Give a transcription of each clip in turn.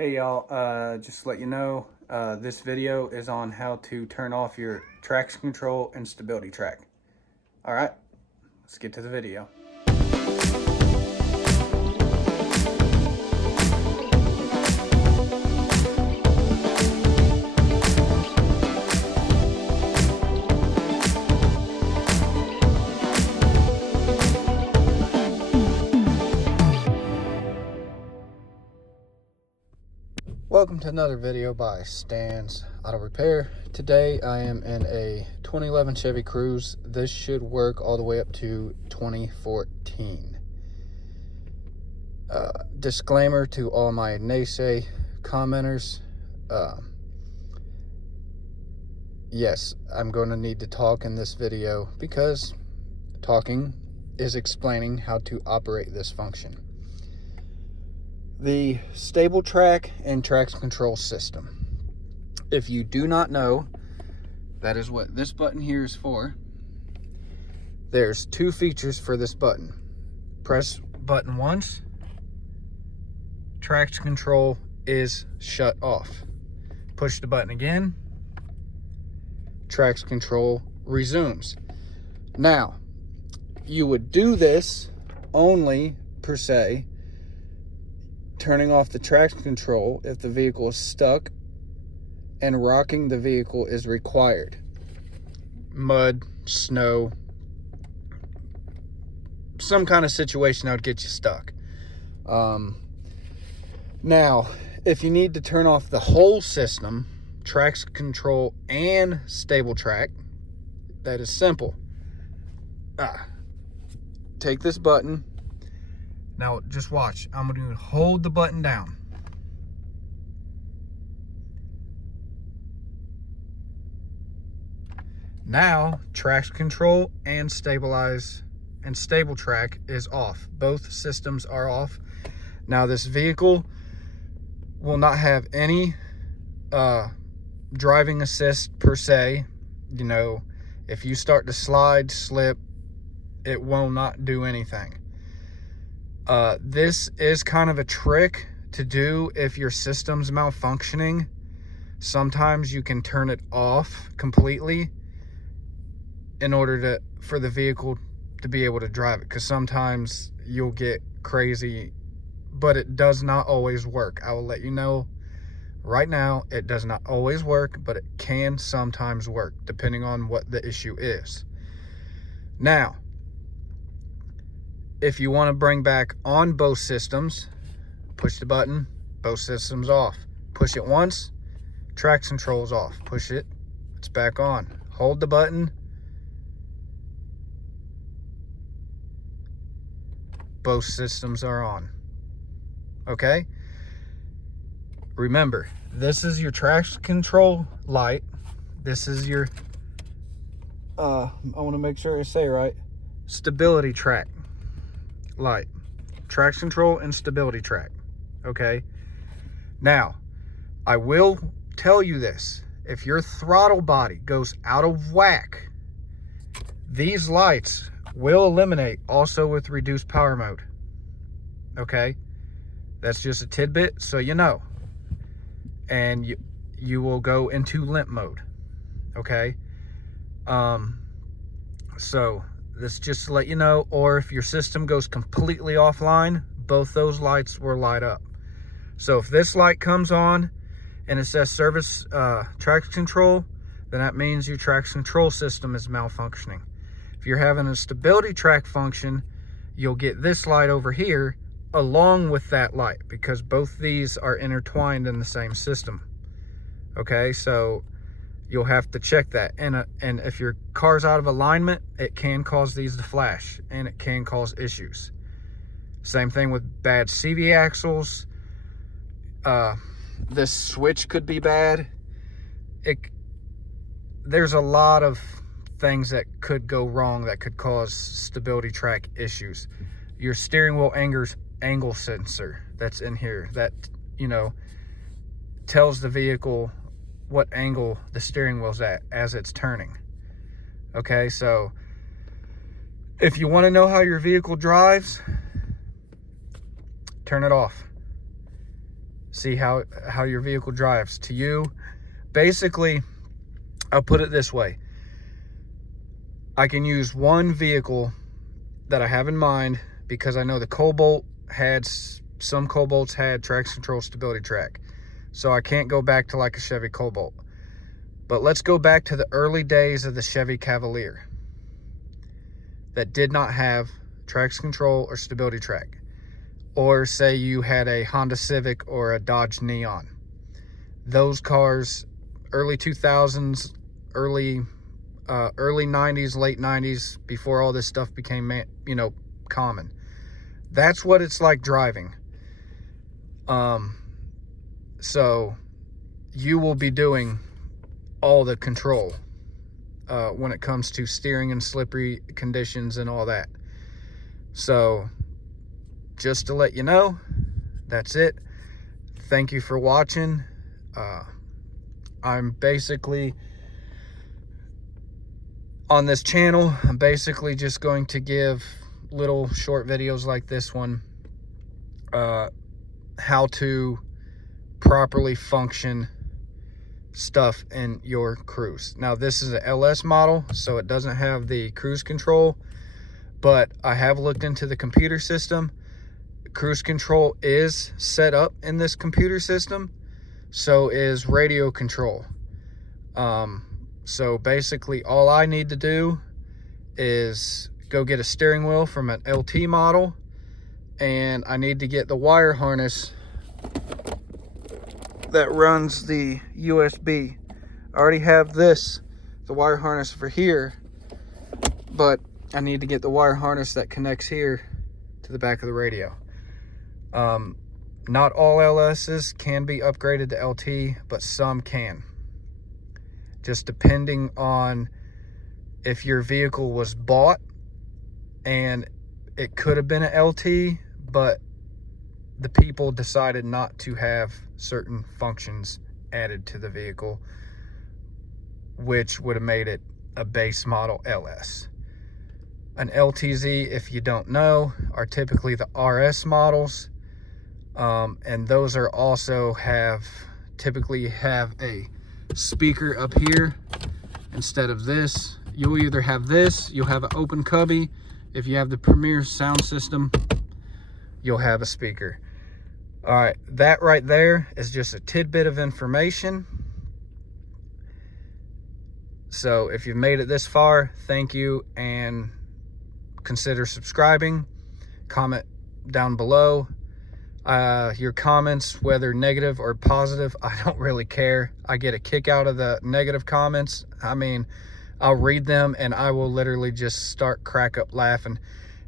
Hey y'all, just to let you know, this video is on how to turn off your traction control and stability track. Alright, let's get to the video. Welcome to another video by Stan's Auto Repair. Today I am in a 2011 Chevy Cruze. This should work all the way up to 2014. Disclaimer to all my naysay commenters. Yes, I'm going to need to talk in this video because talking is explaining how to operate this function. The stabilitrack and traction control system. If you do not know, that is what this button here is for. There's two features for this button. Press button once, traction control is shut off. Push the button again, traction control resumes. Now, you would do this only, per se, turning off the traction control if the vehicle is stuck and rocking the vehicle is required. Mud, snow, some kind of situation that would get you stuck. Now, if you need to turn off the whole system, traction control and stable track, that is simple. Take this button. Now, just watch. I'm going to hold the button down. Now, traction control and stable track is off. Both systems are off. Now, this vehicle will not have any driving assist per se. You know, if you start to slide, slip, it will not do anything. This is kind of a trick to do if your system's malfunctioning. Sometimes you can turn it off completely in order for the vehicle to be able to drive it, because sometimes you'll get crazy, but it does not always work. I will let you know right now, it does not always work, but it can sometimes work depending on what the issue is. Now, if you want to bring back on both systems, push the button, both systems off. Push it once, traction control is off. Push it, it's back on. Hold the button, both systems are on. Okay? Remember, this is your traction control light. This is your, I want to make sure I say right, stability track light. Traction control and stability track. Okay? Now, I will tell you this. If your throttle body goes out of whack, these lights will eliminate also with reduced power mode. Okay? That's just a tidbit so you know. And you will go into limp mode. Okay? So this just to let you know, or if your system goes completely offline, both those lights will light up. So if this light comes on and it says service traction control, then that means your traction control system is malfunctioning. If you're having a stability track function, you'll get this light over here along with that light, because both these are intertwined in the same system. Okay, so you'll have to check that. And if your car's out of alignment, it can cause these to flash, and it can cause issues. Same thing with bad CV axles. This switch could be bad. There's a lot of things that could go wrong that could cause stability track issues. Your steering wheel angle sensor that's in here, that, you know, tells the vehicle what angle the steering wheel's at as it's turning. Okay, so if you want to know how your vehicle drives, turn it off. see how your vehicle drives to you. Basically, I'll put it this way. I can use one vehicle that I have in mind because I know the Cobalt had, some Cobalts had traction control stability track. So I can't go back to like a Chevy Cobalt. But let's go back to the early days of the Chevy Cavalier that did not have traction control or stability track. Or say you had a Honda Civic or a Dodge Neon. Those cars, early 2000s, early 90s, late 90s, before all this stuff became, you know, common. That's what it's like driving. So you will be doing all the control when it comes to steering and slippery conditions and all that. So just to let you know, that's it. Thank you for watching. I'm basically on this channel, I'm basically just going to give little short videos like this one, how to properly function stuff in your Cruze. Now this is an LS model, so it doesn't have the cruise control, but I have looked into the computer system. Cruise control is set up in this computer system, so is radio control. So basically all I need to do is go get a steering wheel from an LT model, and I need to get the wire harness that runs the USB. I already have the wire harness for here, but I need to get the wire harness that connects here to the back of the radio. Not all LSs can be upgraded to LT, but some can. Just depending on if your vehicle was bought and it could have been an LT, but the people decided not to have certain functions added to the vehicle, which would have made it a base model LS. An LTZ, if you don't know, are typically the RS models, and those are also typically have a speaker up here instead of this. You'll either have this, you'll have an open cubby. If you have the Premier sound system, you'll have a speaker. All right, that right there is just a tidbit of information. So if you've made it this far, thank you, and consider subscribing. Comment down below. Your comments, whether negative or positive, I don't really care. I get a kick out of the negative comments. I mean, I'll read them and I will literally just crack up laughing.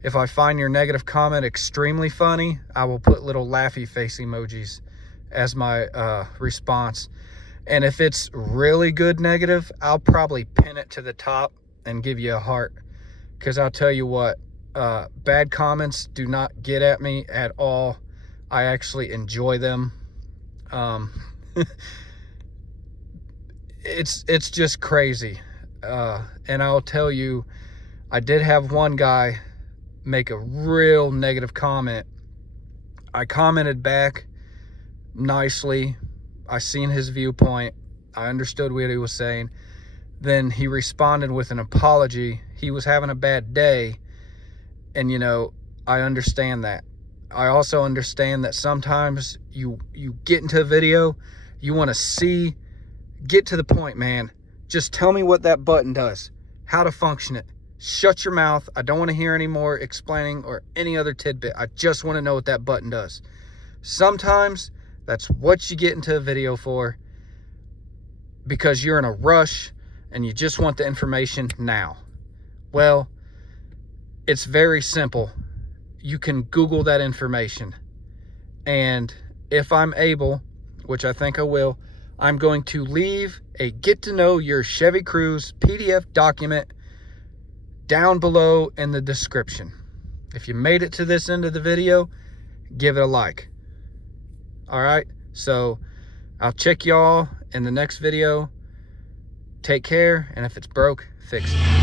If I find your negative comment extremely funny, I will put little laughy face emojis as my response. And if it's really good negative, I'll probably pin it to the top and give you a heart. Because I'll tell you what, bad comments do not get at me at all. I actually enjoy them. It's just crazy. And I'll tell you, I did have one guy make a real negative comment. I commented back nicely. I seen his viewpoint. I understood what he was saying. Then he responded with an apology. He was having a bad day. And, you know, I understand that. I also understand that sometimes you get into a video, you want to get to the point, man. Just tell me what that button does, how to function it. Shut your mouth. I don't want to hear any more explaining or any other tidbit. I just want to know what that button does. Sometimes that's what you get into a video for, because you're in a rush and you just want the information now. Well, it's very simple. You can Google that information. And if I'm able, which I think I will, I'm going to leave a get to know your Chevy Cruze PDF document down below in the description. If you made it to this end of the video, give it a like. All right, so I'll check y'all in the next video. Take care, and if it's broke, fix it.